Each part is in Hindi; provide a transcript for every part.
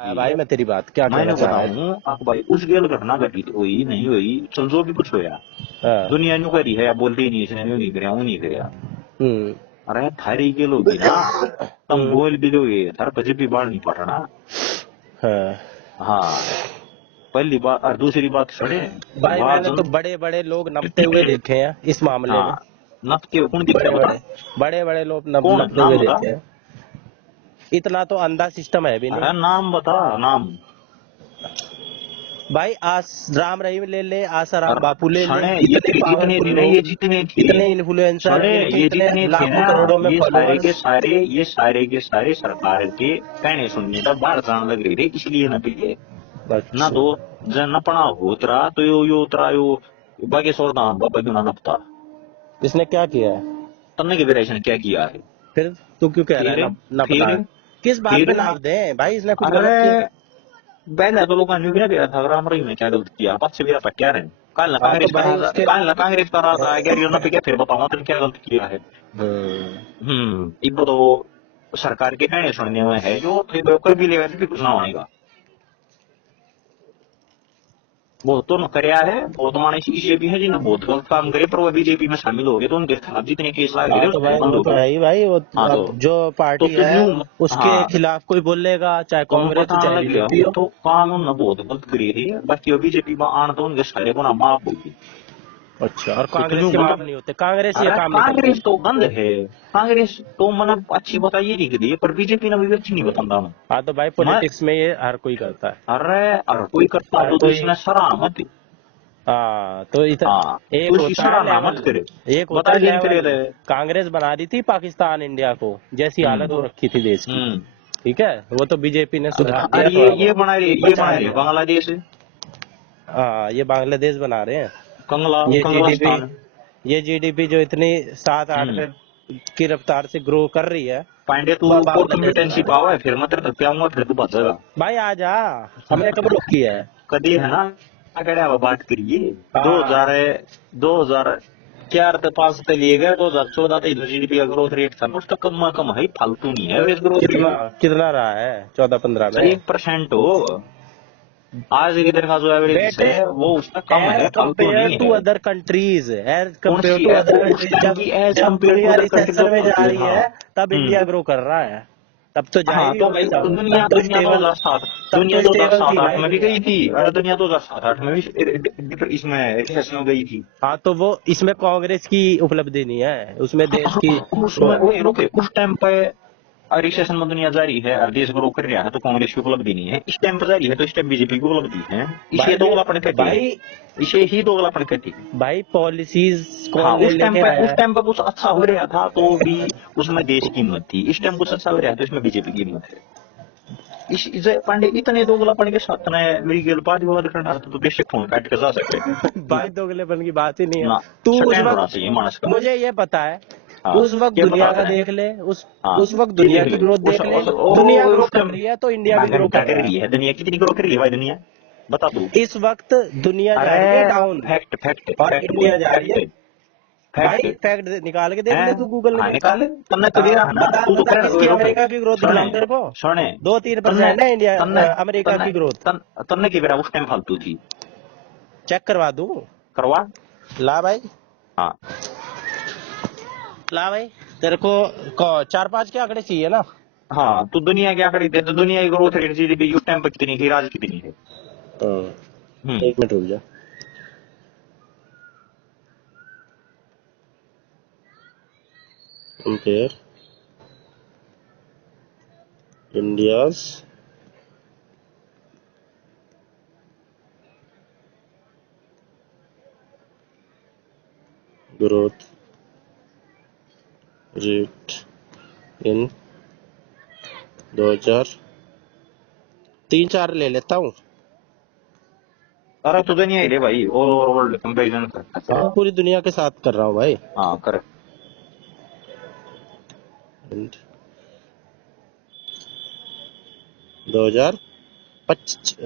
भाई मैं तेरी बात क्या कहना मैंने चाह रहा है। बताऊं आपको भाई, उस गेल घटना घटी हुई नहीं हुई, चल जो भी कुछ होया, हाँ। दुनिया न्यू करी है, बोलते ही नहीं इसने न्यू नहीं कराया, वो नहीं कराया। हम्म। अरे थारी गेल होगी ना, तुम हम्म। बोल भी लोगे, थार पजे भी बाढ़ नहीं पड़ना। हाँ। हाँ, पहली बात। और दूसरी बात सुने, भाई वहां मैंने तो जन, बड़े बड़े लोग नपते हुए देखे हैं इस मामले में। हाँ, नत के कौन दिखता बड़े बता, बड़े बड़े बड़े लोग कौन नपते नाम हुए बता। देखे हैं। इतना तो अंधा सिस्टम है भी नहीं। अरे नाम बता, नाम। भाई आस राम रहीम ले ले, आसाराम और बापू ले ले, सने इतने इतने पावरफुल थे ना, ये लोग, जितने थे, इतने इन्फ्लुएंसर, सने जिनके ये इतने जितने थे लाखों ना, करोड़ों में फॉलोअर्स। ये सारे सरकार के कहने सुनने का बाहर जान लग रही थे, इसलिए न पिए ना अच्छा। तो जन अपना होतरा तो यो उतरा यो बाकी सोचना बाबा क्यों ना नपता। इसने क्या किया है? तन्ने के वेरिएशन क्या किया है। फिर तू क्यों कह रहा है फिर नपता फिर है? किस बात फिर पे नाप दे भाई, इसने कुछ अरे गलत किया? पहले तो लोगों ने भी ना था राम रहीम ने क्या गलत किया, पक्ष भी रहा क्या रहे, हाँ तो भाई उसके कांग्रेस का रहा था, अगर ना पिके फिर बताओ तुम क्या गलत किया है। हम्म। इब तो सरकार के कहने सुनने में है जो फिर कोई भी लेवल भी कुछ ना होनेगा। वो तो न करया है, बहुत माने इसे भी है जिन्हें बहुत गलत काम करे, पर वो बीजेपी में शामिल हो गए तो उनके खिलाफ जितने केस लाए हाँ गए तो सारे भाई बंद वो हो तो गए। है ही भाई, वो हाँ अब जो तो पार्टी फिर है यूं, उसके हाँ, खिलाफ कोई बोलेगा, चाहे तुम कांग्रेस हो बताने चाहे लगे बीजेपी हो हो। तो कानून न बहुत गलत करी है, बाकी वो बीजेपी में आन तो उनके सारे को ना माफ होगी। अच्छा, और तो कांग्रेस क्यों के माफ मतलब, नहीं होते? कांग्रेस ये अरे काम नहीं करती। कांग्रेस तो गंद है, कांग्रेस तो मतलब अच्छी बताइए नहीं करी, पर बीजेपी ने भी अच्छी नहीं बताता हूँ हाँ तो भाई मैं। पॉलिटिक्स में ये हर कोई करता है। अरे अरे कोई करता हर तो कोई। इसने सराहमत। हाँ तो हाँ, एक तो इसकी होता है सराहना मत लेवल, करे, एक होता बता है जिन करे लेवल। रहे। कांग्रेस बना दी थी पाकिस्तान इंडिया को, जैसी हालत हो हम्म रखी थी देश की। हम्म ठीक है, वो तो बीजेपी ने सुधार दिया अरे थोड़ा ये बहुत, बना बचा रही लिया। बांग्लादेश, हाँ ये बांग्लादेश बना रहे हैं। ये जीडीपी, कंगलास्तान। ये जीडीपी जो इतनी 7-8 हम्म पे की रफ्तार से ग्रो कर रही है, पांडे तू वो कोर बांग्लादेश बना कम्पिटेंसी रहे हैं। पावा है, फिर मतलब क्या हुआ, फिर तू बचेगा। भाई आ जा, हमने कब रोकी है? कदी है ना, अगर आप बात करिए, दो हाँ। हजार 2004 से 5 से लिए गए, 2014 तक जीडीपी का ग्रोथ रेट था उसका कम है, फालतू नहीं है एवरेज ग्रोथ कितना रेट। कितना रहा है 14-15 में? 1% हो, आज के दिन का जो एवरेज बेटे, है वो उसका कम एज है, फालतू कंपेयर नहीं टू है। अदर कंट्रीज, एज कौन कंपेयर सी टू है अदर उस कंट्रीज, टाइम जब की एज जब कम्पेयर टू दुनिया अदर कंट्री जो रिसेशन में जा फालतू है। रही हाँ। है तब इंडिया ग्रो कर रहा है। तब तो जा हाँ ही तो भाई भाई साहब, दुनिया दुनिया दो हजार सात तब दुनिया तो दो हजार स्टेबल सात थी आठ भाई में भी दुनिया। गई थी, अरे दुनिया 2007-8 में भी इसमें रिसेशन में गई थी। हाँ तो वो इसमें कांग्रेस की उपलब्धि नहीं है, उसमें देश की वो उसमें है। वही रुके उस टाइम पे, रिसेशन में दुनिया जारी है और देश ग्रो कर रहा है, तो कांग्रेस की उपलब्धि नहीं है। इस टाइम पर जारी है तो इस टाइम बीजेपी की उपलब्धि है। इसे भाई दोगलापन कहते हैं, भाई इसे ही दोगलापन कहते हैं। भाई पॉलिसीज हाँ, कौन ले लेके आया उस है? टाइम पर कुछ अच्छा हो रहा था तो भी उसमें देश की हिम्मत थी, इस टाइम कुछ अच्छा हो रहा है तो इसमें बीजेपी की हिम्मत है। इस पांडे इतने दोगलापन के साथ ने मेरी गेल पार्टी विवाद करना तो बेशक फोन काट के जा सकते हैं भाई दोगलेपन की बात ही नहीं है। ना, तू उस स्टैंड होना वक्त, चाहिए मानस का। मुझे ये पता है, हाँ, उस वक्त ये दुनिया बताते का हैं। देख ले, हाँ, उस वक्त ये दुनिया देख की ले ग्रोथ देख ले। दुनिया ग्रो उस कर टाइम रही है तो इंडिया भी ग्रो घंटा कर कर रहा रही है। है दुनिया, कितनी ग्रो कर रही है भाई दुनिया, बता तू। इस वक्त दुनिया जा रही है अरे डाउन फैक्ट फैक्ट और फैक्ट बोल, इंडिया जा रही है। फैक्ट भाई फैक्ट निकाल के देख है। ले तू गूगल हाँ में। निकाल, तन्ने तो दे हाँ, रहा है ना, बता तू तो बता कर किसकी रुके, अमेरिका की ग्रोथ सुने गिनाऊं तेरे को? सुने, तन्ने 2-3% है इंडिया तन्ने अमेरिका तन्ने की ग्रोथ। तन्ने की बेरा उस टाइम फालतू थी, चेक करवा दूं? करवा। ला भाई, हाँ ला भाई। तेरे को 4-5 के आंकड़े चाहिए ना? हाँ, तो दुनिया क्या करी थी, तो दुनिया की ग्रोथ रेट जीडीपी उस टाइम पर कितनी थी, आज कितनी है। हाँ, हम्म 1 मिनट रुक जा। Compare India's growth rate in 2003-4 ले लेता हूँ। अरे तो दुनिया ही रे भाई, ऑल ओवर वर्ल्ड कंपेरिजन कर। हाँ पूरी दुनिया के साथ कर रहा हूँ भाई। हाँ कर। And 2025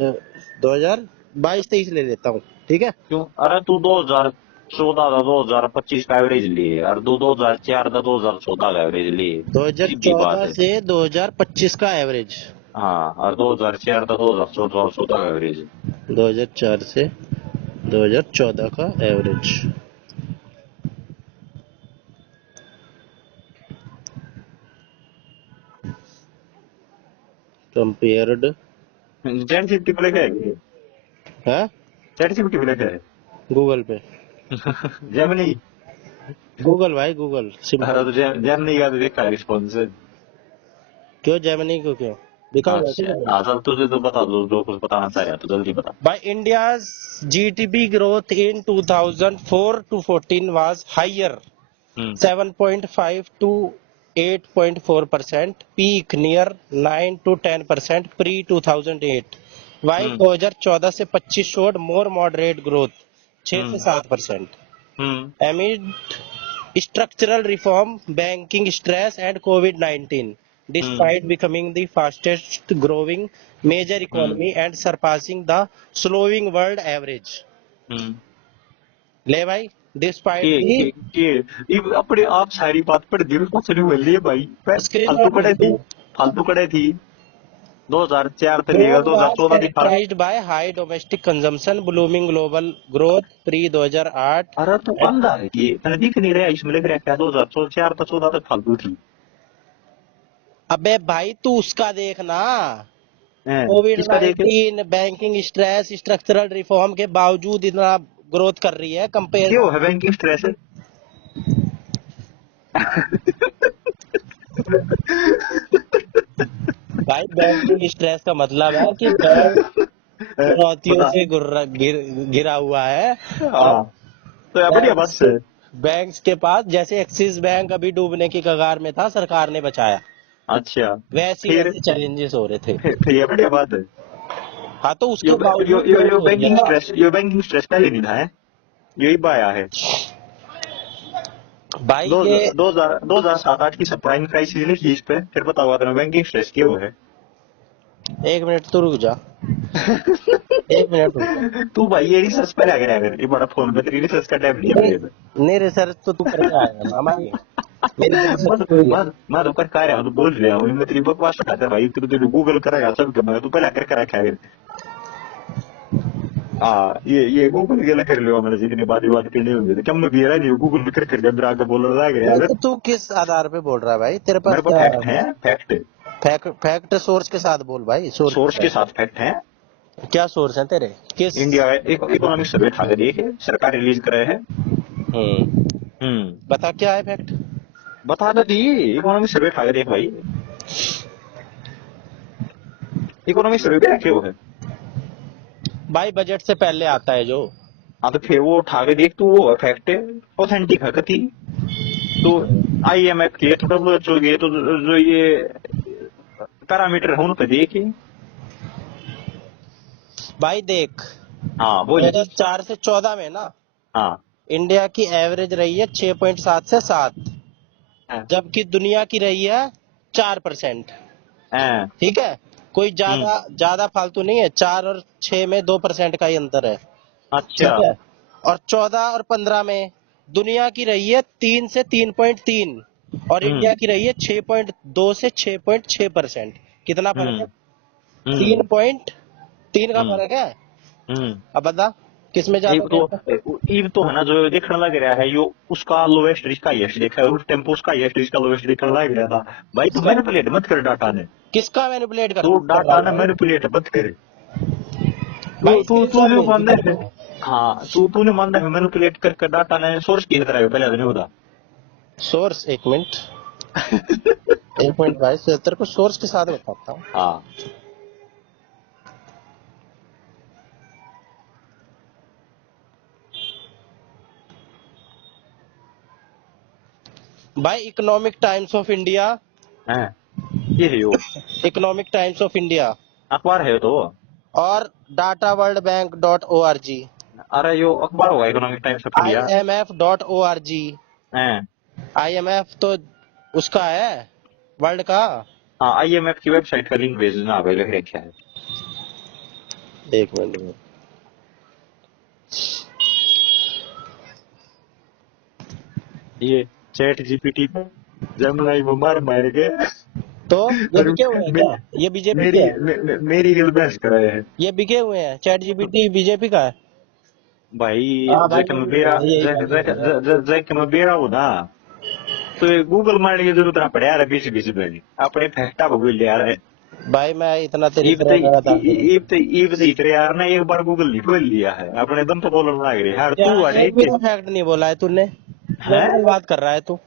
2022-23 ले लेता हूँ, ठीक है? क्यों, अरे तू 2014 था 2025 का एवरेज लिए, और 2004 था 2014 का एवरेज लिए, सीधी बात 2014 है। से 2025 का एवरेज। हाँ, और 2004 था 2014 का एवरेज। 2004 से 2014 का एवरेज। कंपेयर्ड चैट जीपीटी पे लिखा है, है चैट जीपीटी पे लिखा है। गूगल पे। जेमिनी। गूगल भाई, गूगल अरे सिंपल। तो जेमिनी का तो देखा रिस्पॉन्स। क्यों जेमिनी को, क्यों दिखाऊंगा अच्छा, तुझे? हाँ चल तुझे तो बता दो, जो कुछ बताना चाह रहा है तो जल्दी बता। By India's GDP growth in 2004 to 14 was higher, hmm 7.5 to 8.4%, peak near 9 to 10% pre 2008, while हम्म 2014 से 25 showed more moderate growth 6 से हम्म 7%, हम्म amid structural reform, banking stress and COVID-19, hmm despite becoming the fastest growing major hmm economy and surpassing the slowing world average. हम्म ले भाई, के despite the के ये अपने आप सारी बात पर दिल को चली हुई है भाई, फालतू screenshot कड़े थी, भेजो. फालतू कड़े थी। 2004 से लेकर Growth was 2014 दिखा। characterized by high domestic consumption, blooming global growth pre 2008. अरे तो बंदा है ये, मैंने दिख नहीं रहा इसमें लिख रहा है क्या, 2004 तक 14 तक फालतू थी। अबे भाई तू उसका देखना, कोविड किसका देखे। 19 बैंकिंग स्ट्रेस स्ट्रक्चरल रिफॉर्म के बावजूद इतना ग्रोथ कर रही है कंपेयर। क्यों है बैंकिंग स्ट्रेस। भाई बैंकिंग स्ट्रेस का मतलब है कि बैंक चुनौतियों बता। से गिरा हुआ है। और हाँ तो यार बढ़िया बात बैंक्स है। बैंक्स के पास, जैसे एक्सिस बैंक अभी डूबने की कगार में था, सरकार ने बचाया, अच्छा। वैसी फिर वैसे चैलेंजेस हो रहे थे। फिर ये बढ़िया बात है। हाँ तो उसके बावजूद ग्रोथ हो रही है ना यो बैंकिंग स्ट्रेस पहले नहीं था है, यही बाया है। भाई। दो ये 2007-8 की सबप्राइम क्राइसिस लिखी इस पे, फिर बताओ अगर बैंकिंग स्ट्रेस क्यों है। एक मिनट तो रुक जा, एक मिनट रुक जा। तू भाई ये रिसर्च पर आ गया, अगर ये बड़ा फोन पे तेरी रिसर्च का टाइम नहीं नहीं, है। नहीं रिसर्च तो तू करके आएगा मामा ये, मेरी रिसर्च मैं कोई है। मैं तो कर का रहा हूँ, तो बोल रहा हूँ मैं तेरी बकवास हटाता भाई, तेरे गूगल कराया सब मैं तू पहले कर करा क्या। हाँ ये गूगल के कर लो, मैंने जितनी बात करनी होगी तो कम में भी रहा नहीं, गूगल में कर मेरा आगे बोल रहा है नहीं यार। तो तू किस आधार पे बोल रहा है भाई, तेरे पास मेरे पास क्या फैक्ट है, फैक्ट। फैक्ट? फैक्ट सोर्स के साथ बोल भाई, सोर्स सोर्स के साथ फैक्ट है। क्या सोर्स है तेरे, किस? इंडिया इकोनॉमिक सर्वे उठा के देखे, सरकार रिलीज करे है। हम्म, हम्म बता क्या है फैक्ट? बता तो दी, इकोनॉमिक सर्वे उठा के देख भाई, इकोनॉमिक सर्वे क्या क्यों है। भाई बजट से पहले आता है जो। हाँ तो फिर वो उठा के देख, तू वो फैक्ट है, ऑथेंटिक है कथी। तो IMF के तो WHO के तो जो ये पैरामीटर है उन पे देखे। भाई देख, हाँ बोल। 2004 से 14 में ना हाँ इंडिया की एवरेज रही है 6.7 से 7, हाँ जबकि दुनिया की रही है 4%। हाँ, ठीक है, कोई हम्म ज्यादा ज्यादा फालतू नहीं है, 4 और 6 में 2% का ही अंतर है। अच्छा। ठीक है, और 14 और 15 में दुनिया की रही है 3 से 3.3 और हम्म इंडिया की रही है 6.2 से 6.6%। कितना फर्क हम्म है? हम्म 3.3 का हम्म फर्क है। हम्म अब बता किस में ये ज्यादा तो गैप है? ये तो है ना, जो देखने लग रहा है यो उसका लोवेस्ट इसका हाईएस्ट देखा है, उस टेम्पो उसका हाईएस्ट इसका लोवेस्ट देखने लग रहा था। भाई तू किसका मैनिपुलेट मत कर डाटा ने, किसका मैनिपुलेट तू कर रहा डाटा हूँ ने भाई? मैनिपुलेट मत कर। तू भाई तू तू स्क्रीनशॉट जो भेज मानता दीजिए। है, हाँ तूने मानता है मैनिपुलेट कर डाटा ने, सोर्स की तरह है पहले नहीं होता। सोर्स, एक मिनट, एक मिनट भाई, तेरे को सोर्स के साथ बताता हूँ। हाँ भाई इकोनॉमिक टाइम्स ऑफ इंडिया, है ये है यो, इकोनॉमिक टाइम्स ऑफ इंडिया अखबार है तो। और डाटा वर्ल्ड बैंक .org, अरे यो अखबार होगा economic times of India. IMF.org। है IMF तो उसका है, वर्ल्ड का। हाँ, IMF की वेबसाइट का लिंक भेजना भाई, लिख रखा है। एक मिनट में, ये चैट जीपीटी पे जेमिनी वो मार मार के तो ये और बिके हुए हैं मे, क्या? ये बीजेपी के मेरी है? मेरी गिल बहस करे है ये बिके हुए हैं? चैट जीपीटी बीजेपी का है? भाई। हाँ भाई, जैक में यही बेरा बोला, यही बोला, यही बोला। जैक में बेरा हो ना, तो ये गूगल मारने की जरूरत ना पड़े यार, बीच बीच में अपने फैक्टा को भूल यार है। भाई मैं इतना तेरी इब तो तरह लगातार करूँ? इब से इतरे यार ने एक बार गूगल नहीं खोल लिया है, अपने दम तो बोलने लग रहे यार, क्या? तू अड़े एक भी तो फैक्ट नहीं बोला है तूने। है। नॉर्मल बात कर रहा है तू।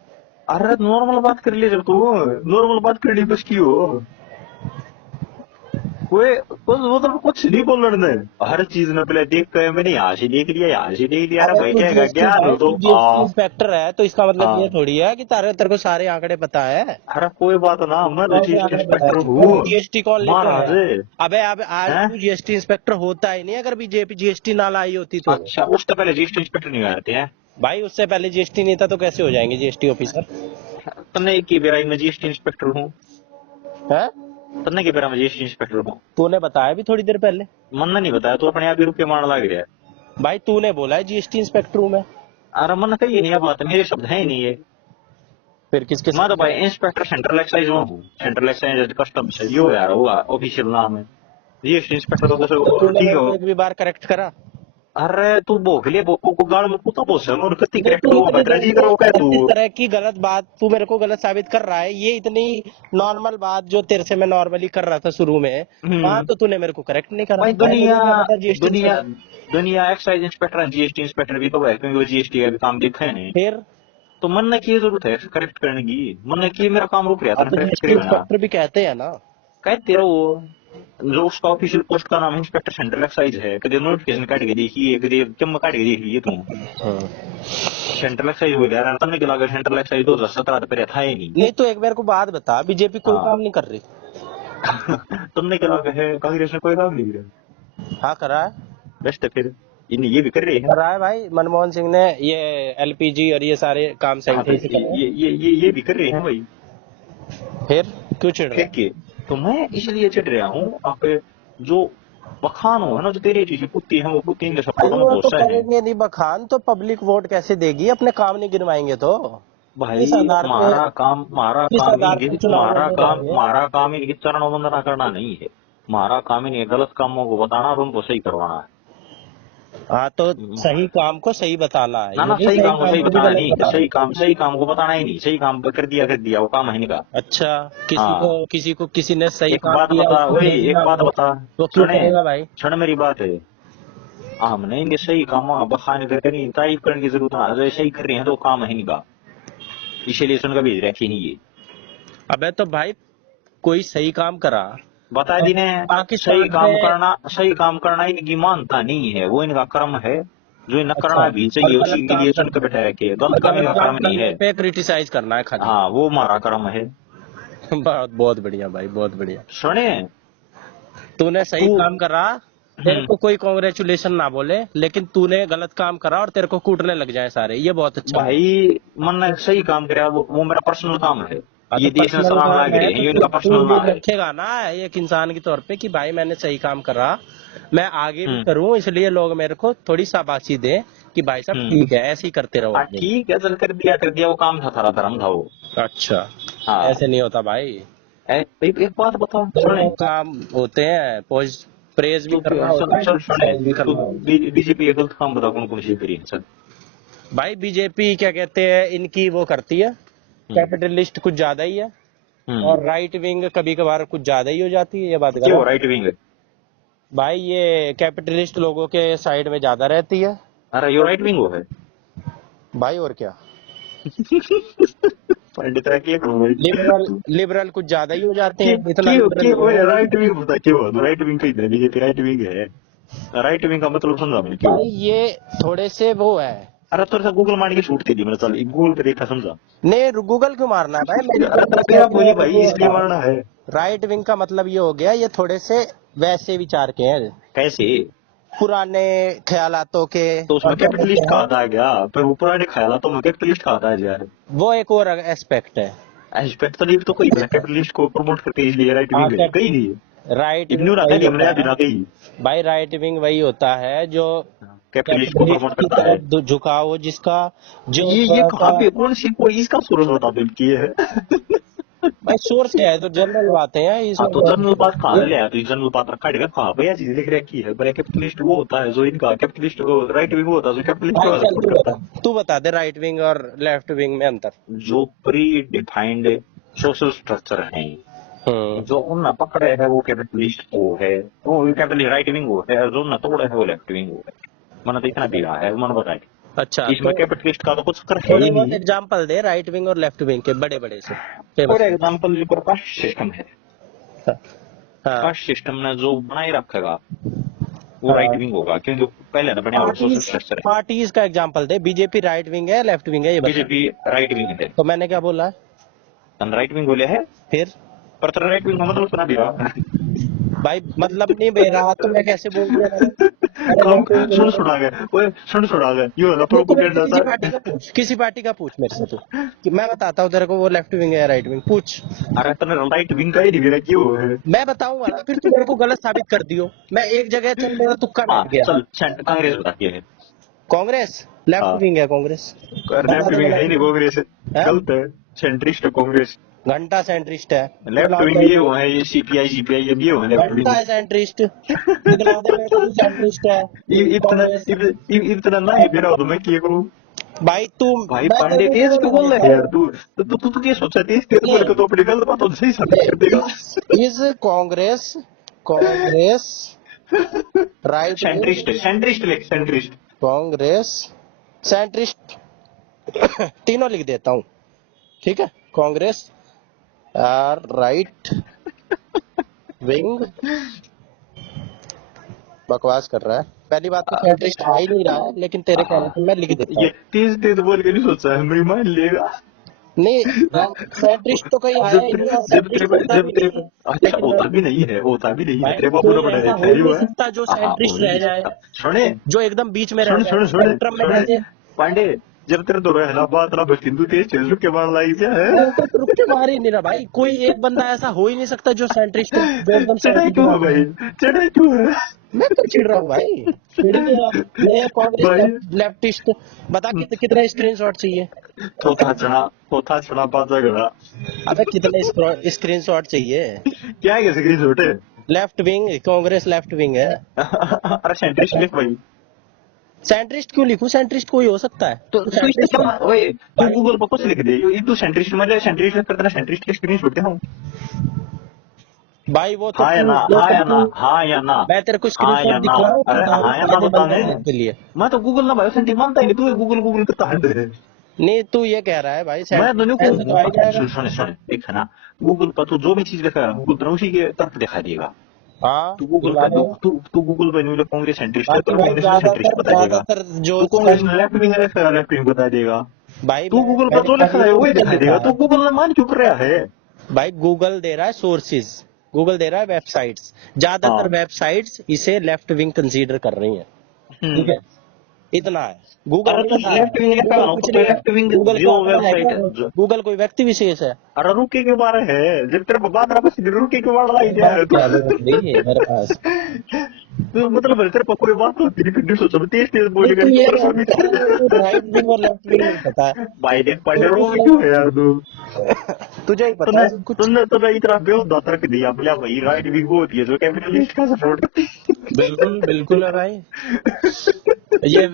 अरे नॉर्मल बात कर ली, जब तू नॉर्मल बात कर ली बस की हो, कोई वो तो कुछ नहीं बोलने दे। हर चीज में पहले देख के मैंने यहाँ से देख लिया, यहाँ से देख लिया, अरे अबे भाई तू क्या जीएसटी ज्ञान हो भाई, तो तू जीएसटी इंस्पेक्टर है, तो इसका मतलब ये हाँ। थोड़ी है कि तेरे को सारे आंकड़े पता है। अरे कोई बात ना, मैं कौन से रजिस्ट्रेशन आंकड़े पता इंस्पेक्टर है? हूँ और जीएसटी कौन लेके महाराज आया? अबे अब आज है। तू जीएसटी इंस्पेक्टर होता ही नहीं अगर बीजेपी जीएसटी ना लाई होती तो। अच्छा, उससे पहले रजिस्ट्रेशन इंस्पेक्टर नहीं आते हैं। भाई उससे पहले जीएसटी नहीं था तो कैसे हो जाएंगे जीएसटी ऑफिसर? तन्ने की बेरा मैं जीएसटी इंस्पेक्टर हूँ, है? तन्ने की बेरा मैं जीएसटी इंस्पेक्टर हूँ। तूने बताया भी थोड़ी देर पहले। मन नहीं बताया, तो अपने आप ही रुपये मारने लग रहा है। भाई तूने बोला है जीएसटी इंस्पेक्टर हूँ मैं। अरे मन कही नहीं, बात मेरे शब्द है ही नहीं है। फिर किसके मैं तो साथ? भाई इंस्पेक्टर सेंट्रल एक्साइज में हूँ, सेंट्रल एक्साइज कस्टम्स है, यो यार होगा ऑफिशियल नाम है। जीएसटी इंस्पेक्टर तो तो कुछ तूने ठीक मेरे हो। को एक भी बार करेक्ट करा? अरे तू भोगले बोको को गाड़ में कुत्ता बोस है, और कत्ती ये करेक्ट तू हो इतनी भद्रा देर जी से करो क्या तू। इस तरह की गलत बात तू मेरे को गलत साबित कर रहा है, ये इतनी नॉर्मल बात जो तेरे से मैं नॉर्मली कर रहा था शुरू में, वहां हम्म। तो तूने मेरे को करेक्ट नहीं करा। भाई भाई दुनिया मुझे क्या पता जीएसटी दुनिया इंस्पेक्टर। दुनिया एक्साइज इंस्पेक्टर जीएसटी इंस्पेक्टर भी तो है, क्योंकि वो जीएसटी का भी काम देखा है नहीं। फिर तो मन ने की जरूरत है करेक्ट करने की, मन ने की मेरा काम रुक रहा था अब ना, तो करेक्ट जीएसटी करेगा ना। इंस्पेक्टर भी कहते हैं ना। कहते रहो, जो उसका ऑफिशियल पोस्ट का नाम इंस्पेक्टर सेंट्रल एक्साइज है, कभी नोटिफिकेशन काट के देखिए, कभी कम काट के देखिए तुम। हाँ। सेंट्रल एक्साइज हो गया तब के लगा, सेंट्रल एक्साइज 2017 पे था ही नहीं। नहीं तो एक मेरे को बात बता, बीजेपी कोई हाँ। काम नहीं कर रही? तुमने क्या लगा है कांग्रेस में कोई काम नहीं किया, हाँ करा है। बेस्ट है फिर, ये भी कर रहे हैं। करा है भाई, मनमोहन सिंह ने ये एलपीजी और ये सारे काम सही हाँ तो सही से करे हैं। ये भी कर रहे हैं भाई। फिर क्यों चिढ़ रहा फिर है? के, तो मैं इसलिए चिढ़ रहा हूँ आप, जो बखान हो है ना, जो तेरी चीजें कुत्ती है वो कुत्ती के भाई सपोर्ट में वो बहुत तो सा है। करेंगे नहीं बखान, तो पब्लिक वोट कैसे देगी? अपने काम नहीं गिनवाएंगे तो भाई किस आधार पे? किस आधार पे चुनाव लड़ने जाएंगे? मारा काम इनकी चरण वंदना करना नहीं है। मारा काम इन्हें गलत कामों को बताना और उनको सही करवाना हाँ तो है। सही काम को सही बताना है, ना ना, ये सही सही काम को काम सही को भी बताना गलत नहीं, बता रहे हो। सही काम को बताना ही नहीं, सही काम कर दिया वो काम है नहीं का। अच्छा, हाँ। किसी को किसी ने सही एक काम बात किया बता, उसको वही सही एक ना बात हो, बता, वो क्यों सुने, करेगा भाई? सुन मेरी बात है। हमने इनके सही काम बखाने करके तारीफ करने की जरूरत ना, जो सही कर रहे हैं तो काम है नहीं का, इसीलिए सुनकर भेज रखी नहीं है। अबे तो भाई कोई सही काम करा बता और दी ने, पाकिस्तान में। सही काम करना इनकी मानता नहीं है, वो इनका कर्म है, जो इन्हें अच्छा, करना भी और चाहिए गलत उसी के काम लिए सुनकर करना, बैठा रखे, गलत काम गलत इनका काम कर्म नहीं करने है। पे क्रिटिसाइज करना है खाली। हाँ, वो हमारा कर्म है। बहुत बहुत बढ़िया भाई, बहुत बढ़िया। सुने तूने सही तू। काम करा, तेरे को कोई कॉन्ग्रेचुलेशन ना बोले, लेकिन तूने गलत काम करा और तेरे को कूटने लग जाए सारे, ये बहुत अच्छा है। भाई मन ने सही काम किया, वो मेरा पर्सनल काम है। हाँ तो ये देश में पर्सनल सलाम काम लाग है रहे हैं, तो ये फिर इनका तू पर्सनल ये ना है। रखेगा ना एक इंसान के तौर पे कि भाई मैंने सही काम करा, मैं आगे भी हम्म। करूं, इसलिए लोग मेरे को थोड़ी शाबाशी दें कि भाई साहब हम्म। ठीक है, ऐसे ही करते रहो हाँ अपने। ठीक है, चल कर दिया वो काम था, थारा धर्म था वो। अच्छा, हाँ। ऐसे नहीं होता भाई। एक बात बता, सुने, दोनों काम होते हैं, प्रेज भी तू करना चल होता है, चल सुने, क्रिटिसाइज भी तू करना होता बीजेपी एक गलत काम बता, कौन कौन सी करी है, चल। है। भाई बीजेपी क्या कहते हैं, इनकी वो करती है, हम्म। कैपिटलिस्ट कुछ ज्यादा ही है, हम्म। और राइट विंग कभी कभार कुछ ज्यादा ही हो जाती है, ये बात क्यों गलत है। राइट विंग है? भाई ये कैपिटलिस्ट लोगों के साइड में ज्यादा रहती है। अरे यो राइट विंग हो है। भाई और क्या, पंडित है के लिबरल लिबरल कुछ ज्यादा ही हो जाते हैं, इतना लिबरल नहीं क्यों है। राइट विंग बता, क्यों राइट विंग कही बीजेपी राइट विंग है? राइट विंग का मतलब समझा मैं क्यों। भाई ये थोड़े से वो है। अरे थोड़ा सा गूगल मारने की छूट दे दी मैंने, चल गूगल पे देखा समझा। नहीं गूगल क्यों मारना है भाई, मेरी अरे जो तेरा स्टडी है बोली वो भाई, इसलिए बताओ। मारना है। राइट विंग का मतलब ये हो गया, ये थोड़े से वैसे विचार के हैं, कैसे? पुराने ख्यालातों के, तो और उसमें क्या कहते कैपिटलिस्ट हैं, कहा था क्या? पर वो पुराने ख्याल तो मैं कैपिटलिस्ट कहा था यार। वो एक और एस्पेक्ट है। एस्पेक्ट तो नहीं तो कोई कैपिटलिस्ट को प्रमोट करते इसलिए राइट हाँ विंग है कही नहीं। राइट विंग इग्नोर आता वही नहीं हमने होता बिना है कही। भाई, राइट विंग वही होता है जो कैपिटलिस्ट को कैपिटलिस्ट प्रमोट की करता है। तरफ झुकाव हो जिसका, जो ये थोड़ा कहाँ सा। पे कौन सी कोई इसका सोर्स बता दो की है। भाई सोर्स क्या है, तो जनरल बातें हैं हाँ इसमें तो जनरल बात कहा ये- ले, तो जनरल बात रखा है कहा भैया चीज लिख रखी है। पर कैपिटलिस्ट वो होता है जो इनका कैपिटलिस्ट राइट विंग वो होता है जो कैपिटलिस्ट भाई को चल सपोर्ट करता है। तू बता दे राइट विंग और लेफ्ट विंग में अंतर। जो प्री डिफाइंड सोशल स्ट्रक्चर है हम्म। जो उन पकड़े है वो कैपिटलिस्ट वो है, वो कैपिटलिस्ट राइट विंग वो है, और जो न तोड़े है वो लेफ्ट विंग वो है। मैंने तो इतना भी रहा है, मैंने बताया अच्छा इसमें तो कैपिटलिस्ट का तो कुछ कर है थोड़े ही बहुत नहीं। एग्जांपल दे राइट विंग और लेफ्ट विंग के, बड़े बड़े से फॉर फेमस। एग्जाम्पल जो कास्ट सिस्टम है, हाँ कास्ट सिस्टम ने जो बनाए रखेगा वो राइट हाँ। विंग होगा, क्योंकि पहले ना बने और सोशल पार्टीज स्ट्रक्चर है। पार्टीज का एग्जांपल दे, बीजेपी राइट विंग है लेफ्ट विंग है ये बता। बीजेपी राइट विंग है, तो मैंने क्या बोला राइट विंग बोले है, फिर? पर तेरा राइट विंग का मतलब सुना दिया। भाई मतलब नहीं बे रहा तो मैं कैसे बोल दिया मैंने? मैंने कम left wing सुन बोला। सुना गए, ओए सुन सुना गए, ये वाला नहीं तो मेरे से प्रोपोगेंडा किसी था। पार्टी का पूछ, किसी पार्टी का पूछ मेरे से तू, कि मैं बताता हूँ तेरे को वो लेफ्ट विंग है या राइट विंग, पूछ। अरे तने राइट विंग का ही नहीं मेरा क्यों है। मैं बताऊंगा ना, फिर तू मेरे को गलत साबित कर दियो। मैं एक जगह चल मेरा तुक्का हाँ बैठ गया। चल कांग्रेस बताती है। कांग्रेस लेफ्ट हाँ विंग है कांग्रेस। लेफ्ट बता दे विंग है ही गलत नहीं कांग्रेस, है। गलत है, सेंट्रिस्ट है कांग्रेस। घंटा सेंट्रिस्ट है। लेफ्ट दिखलाओ विंग तेरे ये को। हुआ है, ये सीपीआई सीपीआई ये हुआ है लेफ्ट घंटा विंग। है सेंट्रिस्ट, दिखला दे मेरे को तू सेंट्रिस्ट है। इतना कांग्रेस। इतना ना ही मेरा हो तो मैं किए करूँ। भाई तू, भाई मैं तेरे पांडे को तेज बोल क्यों रहा बोल हूँ रहा है यार तू, तू क्या सोचा तेज तेज बोल के तो अपनी गलत बात सही साबित कर देगा। Is Congress, Congress right centrist wing, centrist लिख सेंट्रिस्ट। कांग्रेस सेंट्रिस्ट, तीनों लिख देता हूँ, ठीक है। कांग्रेस राइट विंग, बकवास कर रहा है। पहली बात तो सेंट्रिस्ट आ ही नहीं रहा है, लेकिन तेरे कहने पे मैं लिख देता ये हूँ। तेज तेज बोल के नहीं सोचा है, मेरी मान लेगा। नहीं, सेंट्रिस्ट तो कहीं आया ही नहीं और सेंट्रिस्ट होता भी नहीं है। अच्छा लेकिन होता भी नहीं है, होता भी नहीं है, भाई तेरे बापू ने कोई पढ़ा ऐसा लिखा हो है ही वो नहीं है। सकता जो हाँ हो सेंट्रिस्ट ही रह नहीं जाए, सकता। सुने जो एकदम बीच में रह सुन जाए, सुन सुन स्पेक्ट्रम में सुन जैसे। पांडे, जब तेरे दो रहना बात ना बस हिंदू तेज चल के मार लाई क्या है। मैं तो रुक के मार ही नहीं रहा भाई, कोई एक बंदा ऐसा हो ही नहीं सकता जो सेंट्रिस्ट हो, जो एकदम चढ़ाई सेंट्रिस्ट क्यों है वाला भाई, हो। चढ़ाई क्यों है मैं तो चिढ़ रहा हूँ भाई, चिढ़ गया। ये कांग्रेस भाई। लेफ्टिस्ट, बता कितने स्क्रीनशॉट चाहिए? थोथा चढ़ा पाचा गड़ा। अबे कितने स्क्रीनशॉट चाहिए? क्या है कैसे छोटे। Left wing, Congress left wing है। अरे सेंट्रिस्ट लिख भाई। सेंट्रिस्ट क्यों लिखूं? सेंट्रिस्ट कोई हो सकता है तो इसका सेंट्रिस्ट क्या ओए, तू भाई। गूगल पर कुछ लिख दे, ये तू सेंट्रिस्ट मतलब सेंट्रिस्ट लिख करता सेंट्रिस्ट के स्क्रीन छोड़ते हूँ। भाई वो तो हाँ या ना, वो हाँ तो या ना, हाँ या ना, मैं तेरे को हाँ या स्क्रीनशॉट ना। दिखलाऊं अपने अरे हाँ या ना फायदेमंद बताने। है के लिए? मैं तो गूगल ना भाई सेंट्रिस्ट मानता ही नहीं, तू गूगल गूगल करता है। नहीं तू ये कह रहा है भाई मैं दोनों सेंट्रिस्ट को है तो आ ही जाएगा। सुन सुन सुन देख ना, गूगल पर तू जो भी चीज लिखा गूगल पर उसी के तरफ दिखा देगा। हाँ तू गूगल दिखला पर देगा। तू गूगल पर नहीं कांग्रेस सेंट्रिस्ट है बाकी तो भाई कांग्रेस में सेंट्रिस्ट ज्यादातर बता देगा। ज्यादातर जो तू कांग्रेस में लेफ्ट विंग है लेफ्ट विंग बता देगा। भाई तू गूगल पर मैंने जो लिखा कभी है कुछ वही नहीं दिखाई लिखा देगा, है। तू गूगल में मान क्यों कर रहा है। भाई गूगल दे रहा है सोर्सेज, गूगल दे रहा है वेबसाइट्स, ज्यादातर हाँ वेबसाइट्स इसे लेफ्ट विंग कंसीडर कर रही हैं, ठीक है। इतना है, गूगल अरे नहीं तो बता रहा, लेफ्ट विंग लिखा गूगल ना कुछ तो नहीं है। लेफ्ट विंग गूगल जो क्या अपना है वेबसाइट क्या? है गूगल कोई व्यक्ति विशेष है? अरे रुके के बारे है, जब तेरे को बात रहा बस रुके के बारे लाई जा बात तू। क्या जरूरत नहीं है मेरे पास। तो मतलब तेरे पर कोई बात होती नहीं, फिर सोचो तेज तेज नहीं बोलेगा तू इसको ये कह परेशान रहा है नहीं। मेरे को राइट विंग और लेफ्ट विंग नहीं पता है। भाई देख पांडे तो रो कुछ क्यों है यार तू। तुझे ही पता तूने है सब कुछ। तूने इतना बेहुदा तर्क दिया, बोला भाई राइट विंग वो होती है जो कैपिटलिस्ट का सपोर्ट करती बिल्कुल बिल्कुल है भाई। ये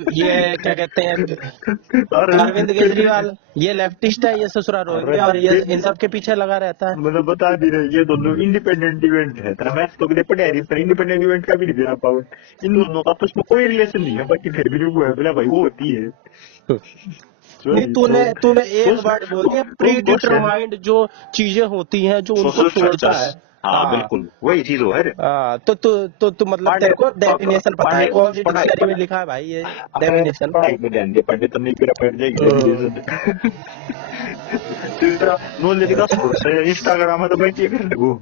क्या कहते हैं, है। अरविंद अरे केजरीवाल ये लेफ्टिस्ट है, ये ससुरा रोहिंग्या अरे और ये इन सब के पीछे लगा रहता है। मतलब बता भी रहे ये दोनों इंडिपेंडेंट इवेंट है, तेरा मैथ तो कभी पढ़ा नहीं, पर इंडिपेंडेंट इवेंट का भी नहीं देना पाओ। इन दोनों का आपस में कोई रिलेशन नहीं है, बाकी फिर भी वो है बोला भाई वो होती है। नहीं तूने तूने एक वर्ड बोल दिया, प्री क्वेश्चन डिटरमाइंड जो चीजें होती हैं जो उनको सोशल तोड़ता स्ट्रक्चर्स, है। हाँ हाँ बिल्कुल वही चीज हो है। हाँ, तो मतलब पांडे तेरे को डेफिनेशन पता है, पांडे कौन सी पढ़ाई डिक्शनरी में लिखा है भाई ये अरे डेफिनेशन? पढ़ाई में ध्यान दे, पंडित तो नहीं मेरा पढ़ जाएगी। तेरा नॉलेज का सोर्स है इंस्टाग्राम है तो मैं क्या कर लूं।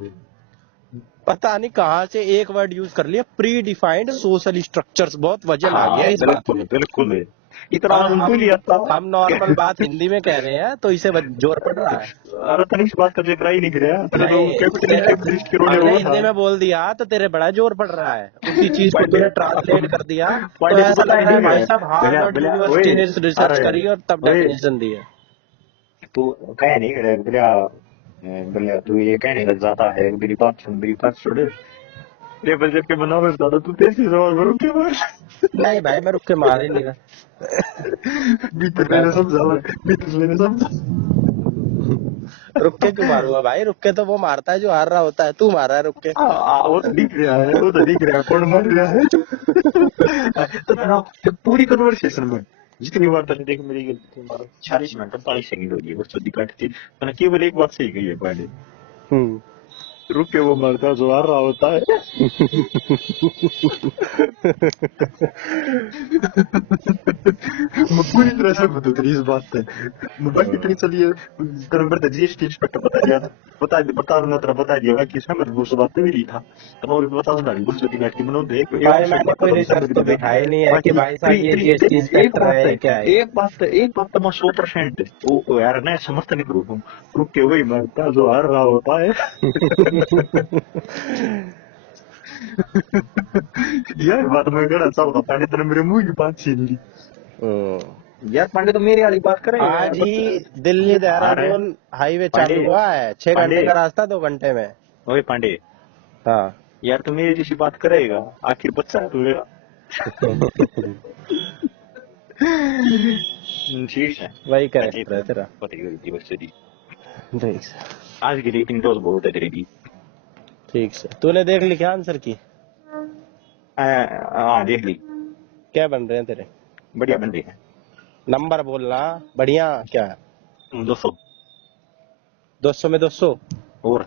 पता नहीं कहाँ से एक वर्ड यूज कर लिया, प्री डिफाइंड सोशल स्ट्रक्चर्स, बहुत वजन आ हाँ गया इस बात बिल्कुल में। बिल्कुल, इतना और उनको लिया था। हम नॉर्मल बात हिंदी में कह रहे हैं तो इसे जोर पड़ रहा है। अरे तनिक इस बात का जिक्र ही नहीं किया, तेरे तो नहीं कैपिटलिस्ट कैपिटलिस्ट के रोने हमने वो हिंदी था। में बोल दिया तो तेरे बड़ा जोर पड़ रहा है, उसी चीज को पांडे तूने ट्रांसलेट कर दिया तो पांडे को ऐसा पता लग ही रहा है नहीं भाई है साहब बोला हार्वर्ड बोला यूनिवर्सिटी ओए ने रिसर्च अरे करी और तब ओए डेफिनेशन दी है। तू कह नहीं करे बोला बोले तू ये कहने लग जाता है, मेरी बात सुन। टेबल जब के बनाओ मैं बता तू तेजी से और रुक के मार। नहीं भाई, मैं रुक के मार ही नहीं रहा। भीतर मैं मैंने तो समझा, भीतर मैंने समझा। रुक के क्यों मारूंगा भाई? रुक के तो वो मारता है जो हार रहा होता है, तू मार रहा है रुक के। वो तो दिख रहा है, वो तो दिख रहा है कौन मार रहा है। तो ना पूरी कन्वर्सेशन में जितनी बार तूने देख मेरी गलती मारो 40 मिनट 45 सेकंड हो गई वो सदी काटती, मैंने केवल एक बात सही कही है पहले, हम्म। रुक के वो मरता जो हार रहा होता है। मैं पूरी तरह से बता तेरी इस बात पे। बाकी इतनी चलिए तेरे नंबर था जीएसटी इंस्पेक्टर बता दिया था, बता दूंगा तेरा बता दिया कि इसमें मैं दूसरी बात भी नहीं था। तो और बता दूंगा दूसरी दिन बैठ के मनो देख भाई मैंने कोई रिसर्च तो दिखाई नहीं है कि भाई साहब ये जीएसटी इंस्पेक्टर है क्या है। एक बात तो मैं 100% वो यार मैं समर्थन करूँ, रुक के वही मरता जो हार रहा होता है। यार बात मैं कहना चाहता पांडे तेरे मेरे मुंह की बात छीन ली। यार पांडे तो मेरे वाली बात करेगा यार, आज ही दिल्ली अरे देहरादून हाईवे पांडे चालू हुआ है, 6 घंटे पांडे का रास्ता 2 घंटे में। ओए पांडे हाँ। यार तू मेरी जैसी बात करेगा, आखिर बच्चा है तू मेरा। ठीक है वही अजय करेक्टर है तेरा। पति गई थी बस तेरी, ठीक से। आज की रेटिंग तो बहुत है तेरी भी। ठीक से। तूने देख ली क्या आंसर की? हाँ देख ली, क्या बन रहे हैं तेरे बढ़िया बन रही है। नंबर? बोलना बढ़िया क्या है? 200 200 में 200? और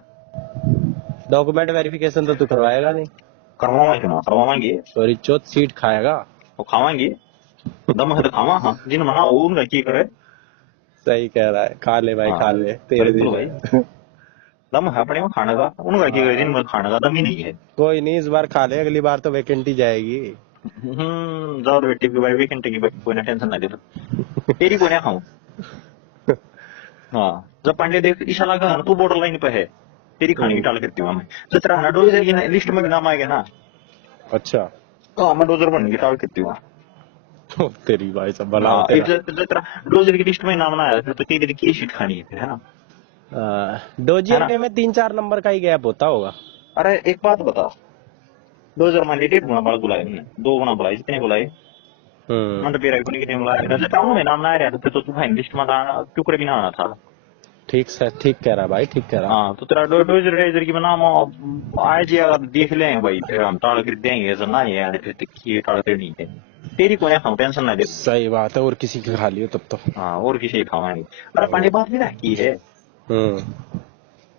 डॉक्यूमेंट वेरिफिकेशन तो तू करवाएगा नहीं। करवाएंगे ना करवाएंगे, सॉरी चौथ सीट खाएगा। वो खावाएंगे दम है तो खावा, हाँ जिन मना वो उनका की करे। सही कह रहा है, खा ले भाई हाँ खा ले, तेरे बिल्कुल दिन भाई, है। दम है अपने में खाने का, उनका की करे जिनमें खाने का दम ही नहीं है। कोई नहीं, इस बार खा ले, अगली बार तो वैकेंटी जाएगी। जाओ बेटी की भाई वीकेंड की भाई कोई ना टेंशन ना ले तो तेरी को ना खाऊं। हाँ जब पांडे देख ईशा लगा तू बॉर्डर लाइन पे है, तेरी खाने की टाल करती हूँ मैं। 17 डोजर की लिस्ट में नाम आएगा ना, अच्छा। हाँ मैं डोजर बनने की टाल करती हूँ। तो तेरी भाई सब भला हो हाँ तेरा। 17 डोजर की लिस्ट में नाम ना आया फिर तो तेरी की शीट खानी है फिर, है ना? है डोजियर ना? के में 3-4 नंबर का ही गैप होता होगा। अरे एक बात बता, डोजर मान लीजिए 1.5 गुना बाल बुलाए हमने, 2 गुना बुलाए, जितने बुलाए हम्म। मन तो मेरा को कितने बुलाए, रजताओं में नाम ना आ रहा था तो तू भाई लिस्ट में टुकड़े भी ना आना था। ठीक से, ठीक कह रहा भाई, ठीक कह रहा। हाँ तो तेरा डोजर रेजर की नाम आज या देख लेंगे भाई, फिर हम टाल कर देंगे ऐसा ना यार, फिर तक ये टाल कर नहीं देंगे तेरी को ना टेंशन ना दे। सही बात है, और किसी की खा लियो तब तो। हाँ और किसी की खावाएंगे। अरे पांडे बात भी ना की है हम्म।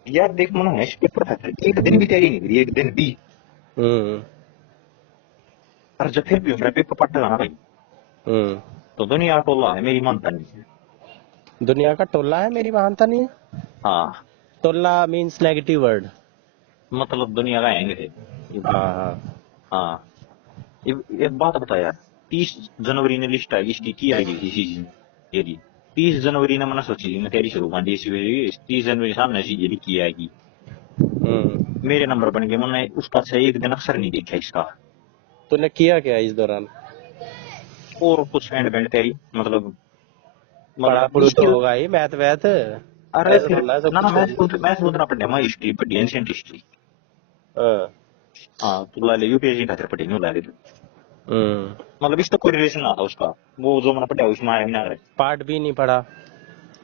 यार, देख मनो है पेपर था एक दिन भी तैयारी नहीं करी, एक दिन भी। हम्म। और जब फिर भी मेरा पेपर पढ़ता ना भाई हम्म। तो दुनिया टोला है मेरी मानता नहीं है। दुनिया का टोला है मेरी महानता नहीं है। हाँ टोला मीन्स नेगेटिव वर्ड। मतलब दुनिया का आएंगे। हाँ। हाँ एक बात बता यार, 30 जनवरी ने लिस्ट आई इसकी की आएगी किसी चीज तेरी, 30 जनवरी ने मैंने सोची थी मैं तेरी शुरू कर दी 30 जनवरी सामने सी जेडी की आएगी, मेरे नंबर बन गए, मैंने उसका से एक दिन अक्सर नहीं देखा इसका। तूने किया क्या इस दौरान? और कुछ एंड बैंड तेरी मतलब पढ़ा मतलब पढ़ू तो इसकी। होगा ही, मैथ वैथ अरे ऐसा फिर थोड़ा है सब ना कुछ हो जी। मैं सोचना पड़े मैं हिस्ट्री पढ़ी एंशियंट हिस्ट्री। हाँ। हाँ तो ला ले यूपीएससी खातिर पढ़ी नहीं ला ले, हम्म। मतलब इसका कोई रिलेशन ना था उसका, वो जो मैंने पढ़ा उसमें आया भी ना रहे। पार्ट भी नहीं पढ़ा।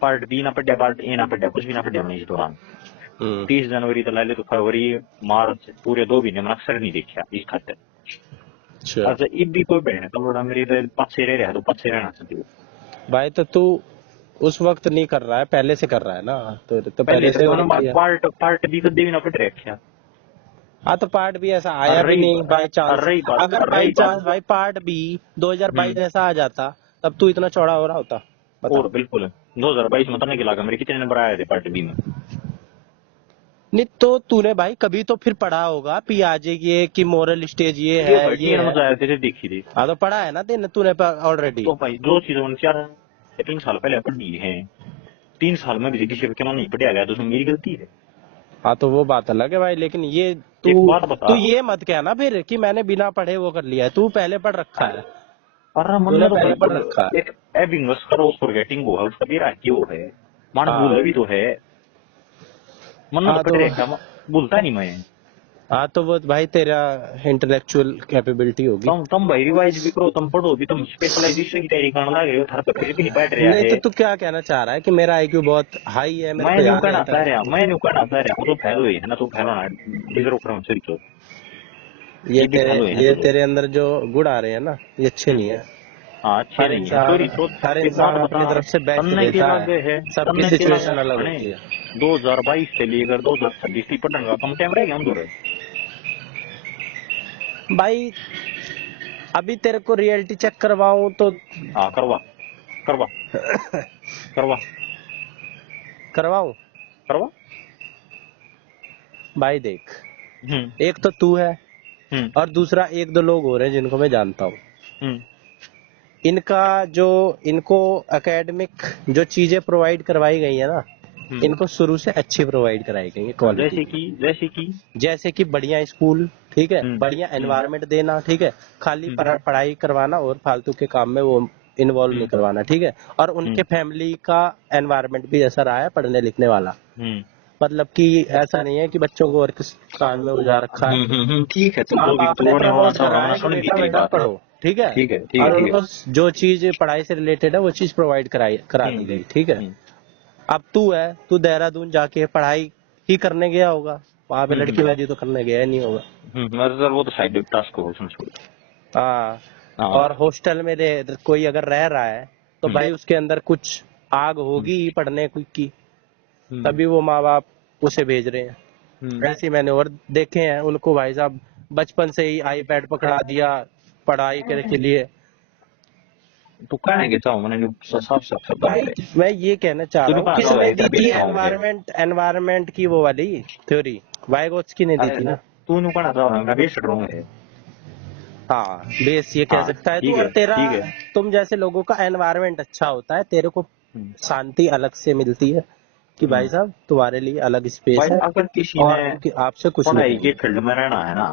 पार्ट बी ना पढ़ा, पार्ट ए ना पढ़ा, कुछ भी ना पढ़ा मैंने इस दौरान। हम्म। 30 जनवरी तो ला ले तो फरवरी मार्च पूरे 2 महीने मैंने अक्सर नहीं देखा इस खातिर। अच्छा अच्छा इब भी कोई बहन है तो बड़ा मेरी तो पास रह रहा तो पास रहना चाहिए। भाई, तो तू उस वक्त नहीं कर रहा है, पहले से कर रहा है ना, तो पहले पहले से से मैंने होना चाहिए। पार्ट बी कभी भी ना पढ़ रखा। हाँ तो पार्ट बी ऐसा आया भी नहीं बाय चांस। रही बात अगर बाय रही चांस बात भाई पार्ट बी 2022 हम्म जैसा आ जाता, तब तू इतना चौड़ा हो रहा होता? बता। और बिल्कुल 2022 में तो नहीं लगा मेरे कितने नंबर आए थे पार्ट बी में। नहीं तो तूने भाई कभी तो फिर पढ़ा होगा पियाजे ये कि मोरल स्टेज ये ये है ये तीन है। मजा आए थे देखी थी। हाँ तो पढ़ा है ना तेने, तूने ऑलरेडी। तो भाई जो चीजें उनसे 3 साल पहले पढ़ी है, 3 साल में भी किसी के मन नहीं पढ़ा गया तो उसमें मेरी गलती है। हाँ तो वो बात अलग है भाई, लेकिन ये तू एक बात बता, तू ये मत कहना फिर कि मैंने बिना पढ़े वो कर लिया है, तू पहले पढ़ रखा है। अरे मन तूने में तो पहले पढ़ भाई रखा है। एक एबिंगस करो फॉरगेटिंग वो है उसका भी राखी वो है, मान हाँ भूल भी तो है। मन्ना हाँ तो तो पढ़ रखा बोलता नहीं मैं। हाँ तो वो भाई तेरा इंटेलेक्चुअल कैपेबिलिटी होगी। तुम भाई रिवाइज भी करो, तुम पढ़ो भी, तुम स्पेशलाइजेशन की तैयारी करने लगे हो, थार तो फिर भी नहीं पढ़ रहा नहीं है। तो तू क्या कहना चाह रहा है कि मेरा आईक्यू बहुत हाई है, मेरे मैं को न्यू याद कहना रहता चाह है? रहा, मैं न्यू कहना चाह रहा हूँ, तो फैलो है ना, तो फैलो ना डिजर्व करो सॉरी तो, ये भी फैलो है ये तो। तेरे अंदर जो गुण आ रहे हैं ना, ये अच्छे नहीं है। हाँ अच्छे नहीं है सॉरी तो। हर एक बात इंसान बता, अपनी तरफ से बेस्ट तन्ने के देता है, लागे है, सबकी तन्ने के लागे सिचुएशन अलग सुने, होती है। 2022 से लेकर 2026 की पढ़ने का कम टाइम रह गया हम तो। भाई अभी तेरे को रियलिटी चेक करवाऊं तो हाँ करवा, करवा, करवा, करवाऊं? करवा। भाई देख, हम्म, एक तो तू है हम्म, और दूसरा एक दो लोग हो रहे हैं जिनको मैं जानता हूँ। हम्म, इनका जो इनको एकेडमिक जो चीजें प्रोवाइड करवाई गई है ना, हम्म। इनको शुरू से अच्छी प्रोवाइड कराई गई है क्वालिटी जैसे की। कि, जैसे कि। जैसे कि बढ़िया स्कूल, ठीक है, हम्म, बढ़िया हम्म, एनवायरनमेंट देना, ठीक है, खाली हम्म, पढ़ाई करवाना और फालतू के काम में वो इन्वॉल्व नहीं हम्म, करवाना, ठीक है। और हम्म, उनके फैमिली का एनवायरनमेंट भी ऐसा रहा है पढ़ने लिखने वाला, हम्म, मतलब कि ऐसा नहीं है कि बच्चों को और किस काम में उलझा रखा है। ठीक है, तुम माँ जो भी बाप ने तोड़ने वाला प्रमोट था करा ना, है कि सुन ली बेटा तेरी बेटा बात है। पढ़ो, ठीक है। ठीक है, ठीक है, और ठीक है। उनको जो चीज पढ़ाई से रिलेटेड है वो चीज प्रोवाइड करा दी गई, ठीक है। हम्म, अब तू देहरादून जाके पढ़ाई ही करने गया होगा, वहां पे हम्म, लड़कीबाजी तो करने गया नहीं होगा। मतलब वो तो साइड टास्क हो, उसमें छोड़। हाँ। हाँ। और हॉस्टल में कोई अगर रह रहा है तो हम्म, भाई उसके अंदर कुछ आग हम्म, होगी ही पढ़ने की, हम्म, तभी वो माँ बाप उसे भेज रहे हैं। हम्म। ऐसे ही मैंने और देखे हैं उनको भाई साहब, बचपन से ही आईपैड पकड़ा दिया पढ़ाई करने के लिए। तू कहने के चाहो मैंने साफ साफ शब्द भाई में। मैं ये कहना चाह तू रहा नहीं हूँ, कहना चाहो किसने भाई दी क्या थी बेचता हूँ मुझे। एनवायरमेंट की वो वाली थ्योरी? वाइगोत्स की ने दी अरे थी ना। तू नहीं कहना चाहो मैं बेच रहा हूँ। हाँ, बेस ये कह हाँ सकता है तू। ठीक और है, तेरा, ठीक है। तुम जैसे लोगों का एनवायरमेंट अच्छा होता है, तेरे को हम्म, शांति अलग से मिलती है कि भाई हम्म। साहब तुम्हारे लिए अलग स्पेस भाई है अगर किसी ने और उनकी आपसे कुछ नहीं पढ़ाई के कहेंगे। फील्ड में रहना है ना,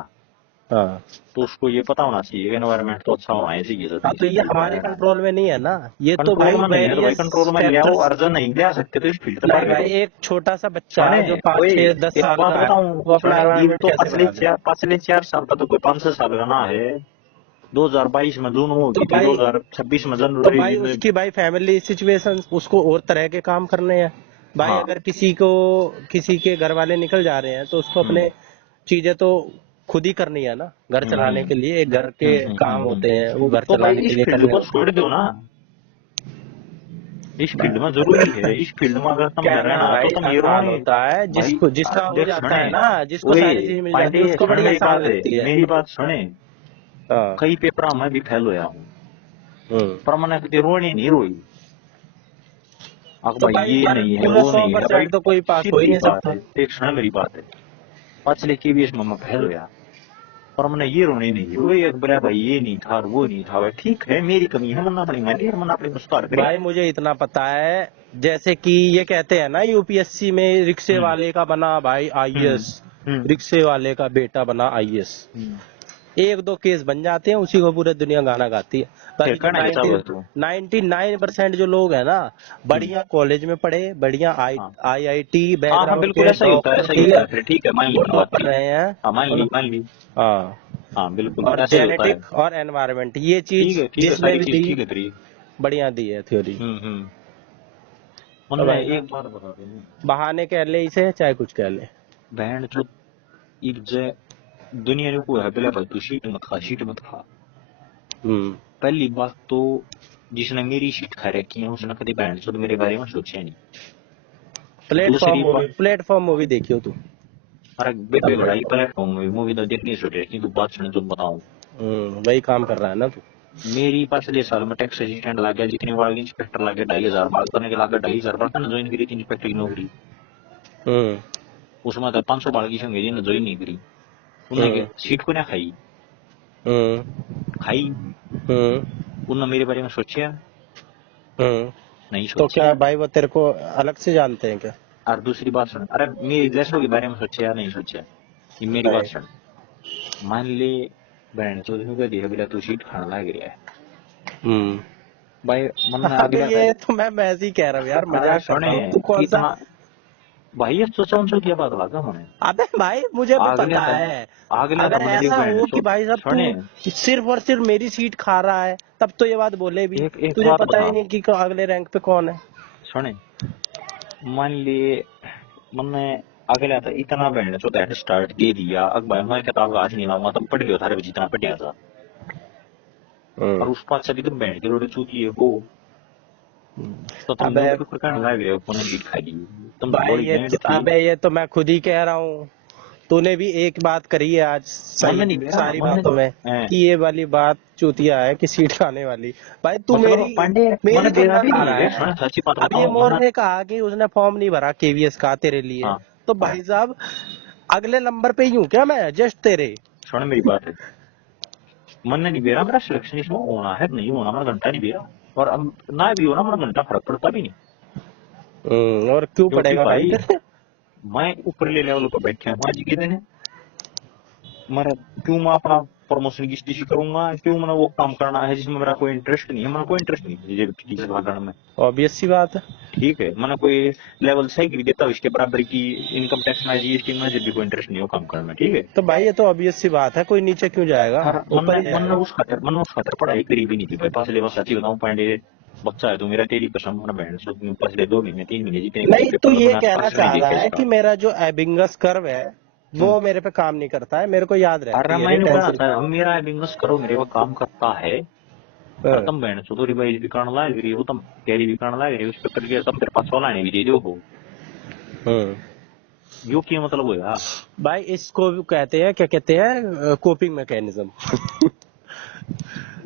हाँ। तो उसको ये पता होना चाहिए कि एनवायरनमेंट तो अच्छा होना चाहिए हाँ जब तो इस ये फील्ड में हमारे रहना है। कंट्रोल में नहीं है ना, ये तो कंट्रोल भाई में नहीं है तो भाई वेरियस कंट्रोल में ले आओ, फैक्टर्स। अर्जन नहीं ले आ सकते तो इस फील्ड से नहीं बाहर भाई, करो। एक छोटा सा बच्चा सुने, जो पाँच ओए छह दस एक साल बात का है, बताऊं, वो अपना सुने ये एनवायरमेंट तो कैसे बना ले? पिछले 4 साल का तो कोई 5-6 साल का ना है। 2022 में जून में तो होगी थी, भाई 2026 में तो भाई जनवरी में। उसकी भाई फैमिली सिचुएशन उसको और तरह के काम करने हैं। भाई हाँ। अगर किसी के घर वाले निकल जा रहे हैं तो उसको हम्म, अपने चीजें तो खुद ही करनी है ना, घर हम्म, चलाने के लिए एक घर के काम होते हैं वो घर तो भाई चलाने के इस लिए फील्ड करने को होते छोड़ दो ना, इस फील्ड में हैं। जरूरी है, इस फील्ड में अगर तुमने कहना रहना भाई तो तुम हीरो आसान नहीं। होता है, भाई जिसका हो देख जाता सुने, है ना, जिसको ओए सारी चीज मिल जाती है पांडे उसको सुन बड़ी मेरी आसान बात है, लगती है। मेरी बात सुने। हाँ। कई पेपर में भी फेल होया हूँ, हम्म। पर मैंने कभी रोनी नहीं रोई। अब तो भाई भाई ये पर नहीं है पूरा वो सौ नहीं है भाई, परसेंट तो कोई पास हो ही सीधी नहीं बात सकता। है, देख सुना मेरी बात है। पिछले KBS में मैं फेल होया, पर मैंने ये रोने नहीं रोई। एक बोला भाई ये नहीं था और वो नहीं था, भाई ठीक है मेरी कमी है, मना अपनी मैं मना अपनी मुस्तार करी। भाई मुझे इतना पता है, जैसे कि ये कहते हैं ना यूपीएससी में रिक्शे हम्म, वाले का बना भाई हम्म, आईएएस, हम्म, रिक्शे वाले का बेटा बना आईएएस। हम्म। एक दो केस बन जाते हैं उसी को पूरी दुनिया गाना गाती है। फिर बाकी जो कहने के चाहो तू। 99% जो लोग हैं ना, हम्म, बढ़िया कॉलेज में पढ़े, बढ़िया हाँ, आईआईटी हाँ, हाँ, बैकग्राउंड बिल्कुल के ऐसा ही होता है, डॉक्टर, ऐसा ही ठीक होता है, है, फिर ठीक है मान ली वो बात टॉपर की। रहे हैं। हाँ मान ली, मान ली। हाँ। हाँ बिल्कुल और ऐसा ही होता है। जेनेटिक और एनवायरनमेंट ये चीज ठीक है जिसमें सारी भी चीज दी, ठीक है तेरी। बढ़िया दी है थ्योरी। हम्म। तो उनने भाई एक बात बता दी, बहाने कह ले इसे चाहे कुछ कह ले। बहन जो एक जे दुनिया ने को है पहले भाई तू शीट मत खा, शीट मत खा। हम्म। पहली बात तो जिसने मेरी शीट खा रखी है उसने कभी बहन चोद मेरे बारे में सोचा नहीं। दूसरी बात, प्लेटफॉर्म मूवी देखियो तू। अरे बेबे बड़ाई प्लेटफॉर्म में मूवी तो देखनी सोच रही थी, तू बात सुन तो बताऊं। वही काम कर रहा है ना तू। मेरी पिछले साल में टैक्स असिस्टेंट लग गया, जितने वाले इंस्पेक्टर लगे 2,500 बात करने के लागे 2,500 बार ज्वाइन करी थी इंस्पेक्टर की नौकरी। हम्म। उसमें तो 500 बाल की संगे ने ज्वाइन नहीं करी। उन्होंने हम्म। सीट को ना खाई, हम्म। खाई। हम्म। उन्होंने मेरे बारे में सोचा हम्म। नहीं तो क्या सोचा। भाई वो तेरे को अलग से जानते हैं क्या? और दूसरी बात सुन, अरे मेरी जैसों के बारे में सोचा या नहीं सोचा, ये मेरी बात नहीं। सुन। मान ले बहन चौधरी का दिया बिना तू सीट खाने लग रहा है हम्म। भाई, मन में अबे अगला ये तो मैं ऐसे ही कह रहा हूँ यार, अरे मजाक कर सुने रहा हूँ। तू कौन सा इतना भाई ये सोचा उनसे क्या बात लगा मैंने अबे भाई मुझे भी आगले पता था है। आगले अगर था मैंने देख ऐसा बहन हो सो कि भाई साहब सुने तू सिर्फ और सिर्फ मेरी सीट खा रहा है तब तो ये बात बोले भी। एक एक तुझे बात पता बता ही नहीं कि अगले रैंक पे कौन है। सुने मान लिए मैंने अगले था इतना बहन सो दैट स्टार्ट दे दिया अब भाई मैं किताब आज नहीं लाऊंगा तुम पढ़ लियो थारे जितना पढ़िया था और उस पास से भी तुम बहन की रोटी चूती है वो तो तुम अबे न्यूज़ पेपर का लगा गए फोन लीड खाई तुम तो भाई थोड़ी ये गेंड तो, थी अबे ये तो मैं खुद ही कह रहा हूँ। तूने भी एक बात करी है आज मन सही नहीं मेरा सारी मन बातों में नहीं कि ये वाली बात चूतिया है कि सीट खाने वाली। भाई तू मतलब मेरी पांडे मेरी मन बेरा तुलना भी ला नहीं रहा है है। मैं सच्ची बात अब ये बताऊं मोर मन ने कहा कि उसने फॉर्म नहीं भरा केवीएस का तेरे लिए। हाँ तो भाई साहब अगले नंबर पे ही हूँ क्या मैं जस्ट तेरे। सुन मेरी बात है मन नहीं बेरा मेरा सिलेक्शन इसमें होना है नहीं होना मेरा घंटा नहीं बेरा और अब ना भी होना मेरा घंटा फर्क पड़ता भी नहीं और क्यों क्योंकि पड़ेगा भाई भाई तेरे। मैं ऊपर ले लेवल पर बैठा हूँ आज के दिन मेरा क्यों मैं अपना प्रमोशन की स्टेज करूंगा क्यों मैंने वो काम करना है जिसमें मेरा कोई इंटरेस्ट नहीं है मेरा कोई इंटरेस्ट नहीं है किसी भागण में ऑब्वियस सी बात है। ठीक है मैंने कोई लेवल सही भी देता हूँ इसके बराबर की इनकम टैक्स में जीएसटी में जब भी कोई इंटरेस्ट नहीं हो काम करना ठीक है तो भाई ये तो ऑब्वियस सी बात है कोई नीचे क्यों जाएगा हर ऊपर ही जाएगा। मन उस खातर पढ़ाई करी भी नहीं थी भाई पिछले बार सच्ची बताऊं पांडे बच्चा है तू मेरा तेरी कसम मैंने बहन से पिछले 2 महीने 3 महीने जितने भी नहीं तू पेपर में ये मैंने कहना अक्सर नहीं चाह रहा देखा है इसका कि मेरा जो एबिंगस कर्व है वो मेरे पे काम नहीं करता है मेरे को याद अरे रहती है ये मैंने कहा टेंशन। था मेरा बिजनेस करो मेरे वो काम करता है पर हाँ, तुम बहन सो तो रिवाइज भी करना लाग रही हो तुम कैरी भी करना लाग रही हो उस पेपर के तुम तेरे पास वाला नहीं भी दे दो हो हाँ। यो क्या मतलब होया भाई इसको भी कहते हैं क्या कहते हैं कोपिंग मैकेनिज्म।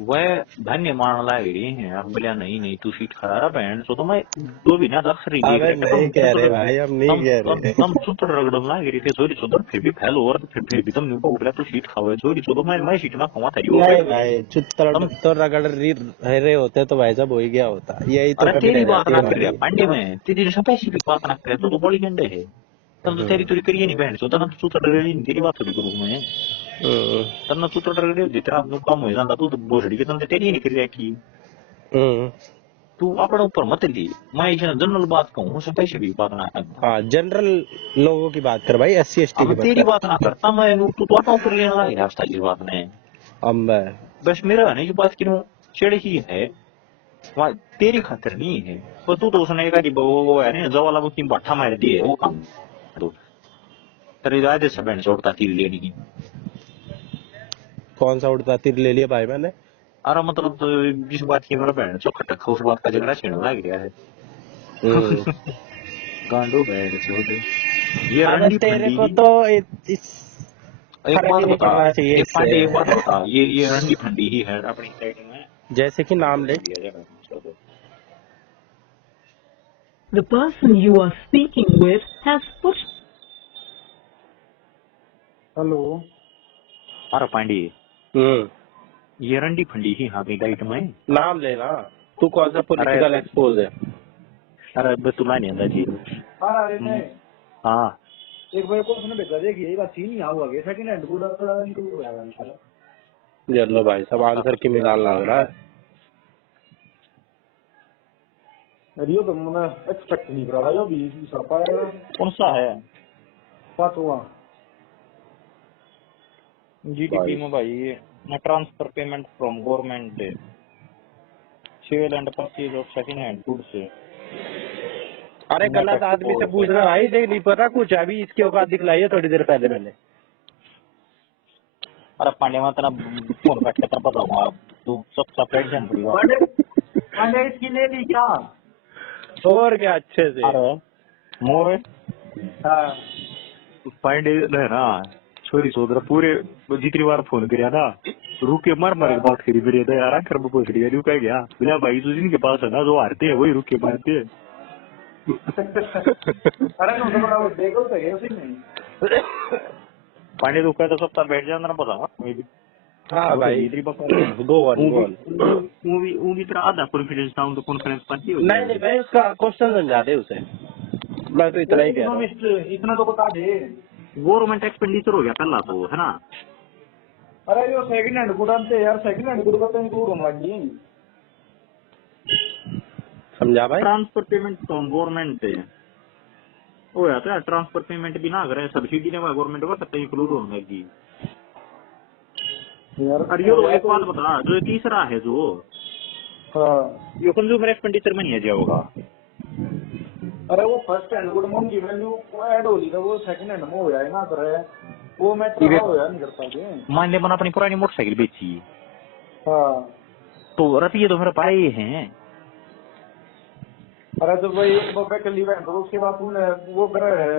वह धन्य मान लाग रही है अब बोलिया नहीं नहीं तू सीट खड़ा रहा बहन सो तो मैं 2 महीना तक खरी देख अबे रहा नहीं तुम कह तो रहे भाई हम नहीं तुम कह तुम रहे। तुम सुतर रगड़म लाग रही थे सोरी सुतर फिर भी फैल और फिर भी तुम न्यू बोला तू सीट खाओ सोरी सो तो मैं सीट ना खावा था यो नहीं भाई चुत्तर तुम तो रगड़ रहे होते तो भाई साहब हो ही गया होता यही तो अरे कमी तेरी रह बात जाती ना है कर रहा हमारी। पांडे में तेरी स्पेसिफिक बात ना कर तो बड़ी गंडे है तब तो तेरी हम्म, तुरी करिए नहीं बहन सो तब तू तो डर नहीं तेरी बात थोड़ी करूँ मैं हम्म, तब तू तो डर गई जितना आपको काम हो जाता तू तो बोझड़ी के तंदे तेरी नहीं कर रहा की हम्म। तू अपने ऊपर मत ली मैं इसे जनरल बात कहूँ स्पेसिफिक बात ना कर हाँ जनरल लोगों की बात कर भाई एससी एसटी अब की मत तेरी कर। बात ना करता मैं तू तो अपना ऊपर लेने लगा रास्ता की बात ने अब मैं बस मेरा नहीं जो बात क्यों चिड़ ही है वहाँ तेरी खातिर नहीं है पर तू तो उसने कहा कि वो है ना जवाला वो की भट्ठा मार दी है वो काम तो तेरी राय से बैंड छोड़ता थी लेने की कौन सा उड़ता तीर ले लिया भाई मैंने। अरे मतलब तो जिस बात की मेरा बैंड चौक खटक उस बात का झगड़ा छेड़ने लग गया है हम्म। गांडो बैंड छोड़ ये अबे रंडी तेरे फंडी को तो इस एक फर्क ही बात नहीं बता पड़ना चाहिए एक इससे। पांडे एक बात बता ये रंडी फंडी ही है अपनी साइड में जैसे कि नाम ले। दिया जाएगा चलो The person you are speaking with has put. Hello अरे पांडे हम्म। ये रंडी फंडी ही हाँ अपनी डाइट में नाम लेना। तू कौन सा अरे पॉलिटिकल एक्सपोज है। अरे बस तुला नहीं आता जी हाँ अरे नहीं हाँ एक बार को उसने भेजा देखिए ये बात सीन यहाँ हुआ गया सेकंड हैंड पूरा थोड़ा इनको हुआ है इंशाल्लाह चलो भाई सब आंसर की मिलान लग रहा है। रियो तो मैंने एक्सपेक्ट नहीं करा था जो भी सपा कौन सा है पांचवा जीडीपी में भाई transfer payment from government sale and purchase of second hand goods अरे गलत आदमी से पूछ रहा भाई देख नहीं पता कुछ अभी इसके औकात दिखलाई है थोड़ी देर पहले मैंने। अरे पांडे मैं तेरा फोन काट के तेरा बताऊंगा तू सब सेपरेट जान पड़ेगा पांडे इसकी ले ली क्या और क्या अच्छे से। अरे मोर हाँ पांडे है ना छोरी सोदरा पूरे जितनी बार फोन किया ना रुके मर मर के बात करी फिर यार आखिर में पूछ रही है रुका गया बोला भाई तू जिनके पास है ना जो हारते हैं वही रुके मारते हैं अरे तो बड़ा वो देखो तो है उसी में पांडे तो कहता सप्ताह बैठ जाना ना पता मैं भी हाँ भाई गो ऑन। मूवी तेरा आधा कॉन्फिडेंस डाउन तो कॉन्फ्रेंस पाती हो नहीं नहीं भाई उसका क्वेश्चन समझा दे उसे। मैं तो इतना ही कह रहा हूँ। इतना तो बता दे गवर्नमेंट एक्सपेंडिचर हो गया पहला तो है ना अरे जो सेकंड हैंड गुड आते यार सेकंड हैंड गुड करते हैं गुड होने लगी समझा भाई। ट्रांसफर पेमेंट फ्रॉम गवर्नमेंट वो या तो यार ट्रांसफर पेमेंट भी ना करे सब्सिडी ने गवर्नमेंट को सकता इंक्लूड होने की। यार और ये तो एक बात बता, जो ये तीसरा है जो हाँ ये कंज्यूमर एक्सपेंडिचर में नहीं आ जाएगा। अरे वो फर्स्ट हैंड गुड मोम की वैल्यू ऐड हो ली था, वो सेकंड हैंड में हो जाए ना करे वो मैं तो हो यार नहीं करता के। मान ले मैंने अपनी पुरानी मोटरसाइकिल बेची हाँ तो रुपये तो मेरे पाए हैं। अरे तो भाई एक बार कर ली तो उसके बाद तुमने वो करे है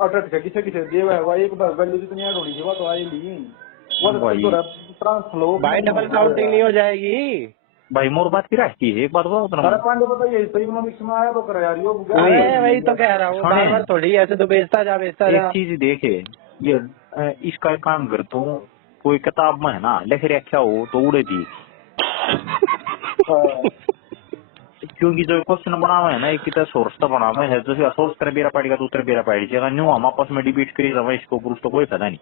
अटट के किसे किसे दे हुआ एक बार वैल्यू जितनी ऐड होनी चाहिए वो तो आई ली वो तो ट्रांसफ्लो भाई डबल काउंटिंग नहीं हो जाएगी। भाई मोर बात की रहती है, एक बात बताओ अरे तुम्हें। पांडे बताइए तो इकोनॉमिक्स में आया तो करे यार यो अरे वही तो कह रहा हूँ, सुने। बार बार थोड़ी ऐसे तो बेचता जा एक चीज देखे ये इसका एक काम करता हूँ, कोई किताब में है ना लिख रखा हो तो उड़े दी क्योंकि जो क्वेश्चन बना हुआ है ना एक कितना सोर्स तो बना हुआ है, जैसे सोर्स तेरे बेरा पड़ेगा तो तेरे बेरा पड़ेगा न्यू हम आपस में डिबेट करी रहा इसको प्रूफ तो कोई फायदा नहीं।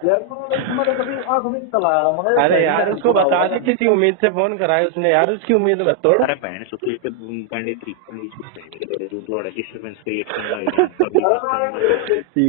यार मतलब कभी आंख में चलाया मगर अरे यार उसको बता दे, किसी उम्मीद से फोन कराए उसने यार, उसकी उम्मीद मत तोड़। अरे बहन सो तो एक डिस्टर्बेंस क्रिएट करना